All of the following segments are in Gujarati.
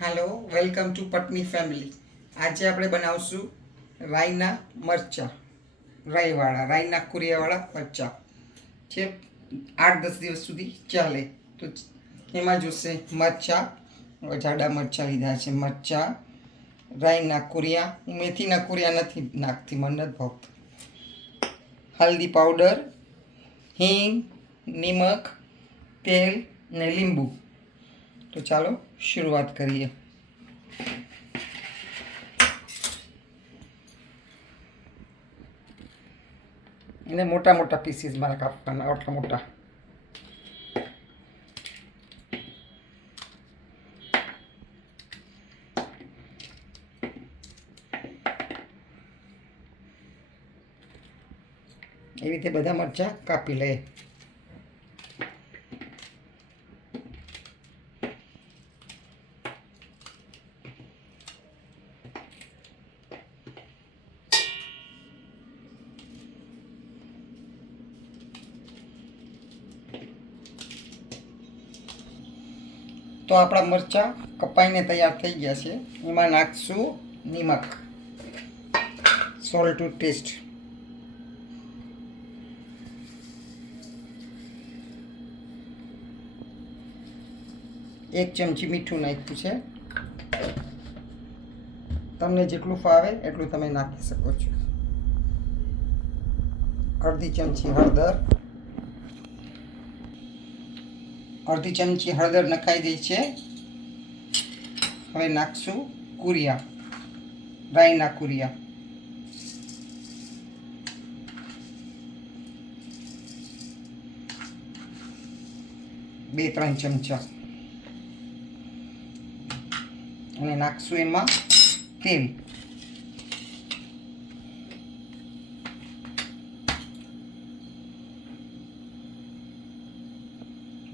Hello welcome to Patni family. आज આપણે બનાવશું રાઈના મરચા, રાઈના કુરિયાવાળા મરચા જે 8-10 દિવસ સુધી ચાલે। તો એમાં જોશે મરચા, જાડા મરચા લીધા છે, મરચા, રાઈના કુરિયા, મેથીના કુરિયા નથી નાખતી, મને નથી ભાવતું, હલ્દી પાવડર, હિંગ, નિમક, તેલ ને લીંબુ। તો ચાલો શરૂઆત કરીએ। એને મોટા મોટા પીસીસમાં કાપવાના, આટલા મોટા। એવી રીતે બધા મરચાં કાપી લે। તો આપણા મરચાં કપાઈને તૈયાર થઈ ગયા છે। એમાં નાખશું નિમક, સોલ્ટ ટુ ટેસ્ટ, એક ચમચી મીઠું નાખ્યું છે। તમને જેટલું ફાવે એટલું તમે નાખી શકો છો। અડધી ચમચી હળદર, અડધી ચમચી હળદર નખાઈ ગઈ છે। હવે નાખશું કુરિયા, રાઈના કુરિયા, બે 3 ચમચા, અને નાખશું એમાં તેલ,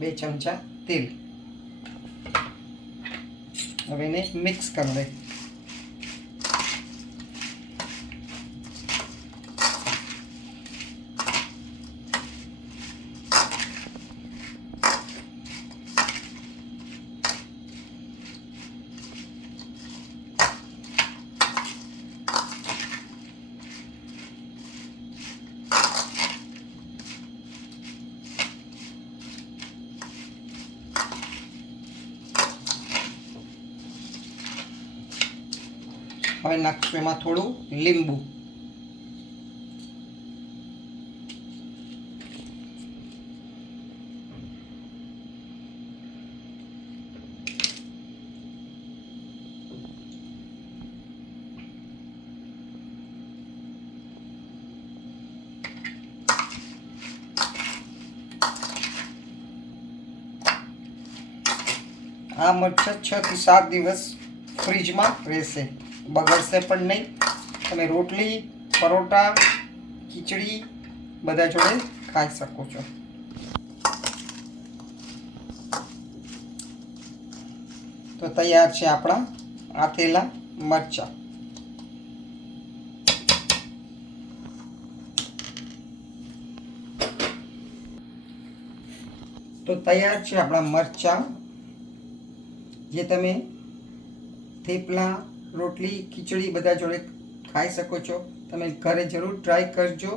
બે ચમચા તેલ। હવે એને મિક્સ કરી દે। હવે નાખશું એમાં થોડું લીંબુ, આ મરચાં 6 થી 7 દિવસ ફ્રીજમાં રહેશે, બગડશે પણ નહીં। તમે રોટલી, પરોઠા, ખીચડી બધા જોડે ખાઈ શકો છો। તો તૈયાર છે આપણા આથેલા મરચાં। તો તૈયાર છે આપણા મરચાં, જે તમે થેપલા, રોટલી, ખીચડી બધા જોડે ખાઈ શકો છો। તમે ઘરે જરૂર ટ્રાય કરજો,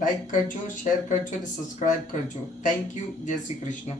લાઈક કરજો, શેર કરજો અને સબસ્ક્રાઈબ કરજો। Thank you. જય શ્રી કૃષ્ણ।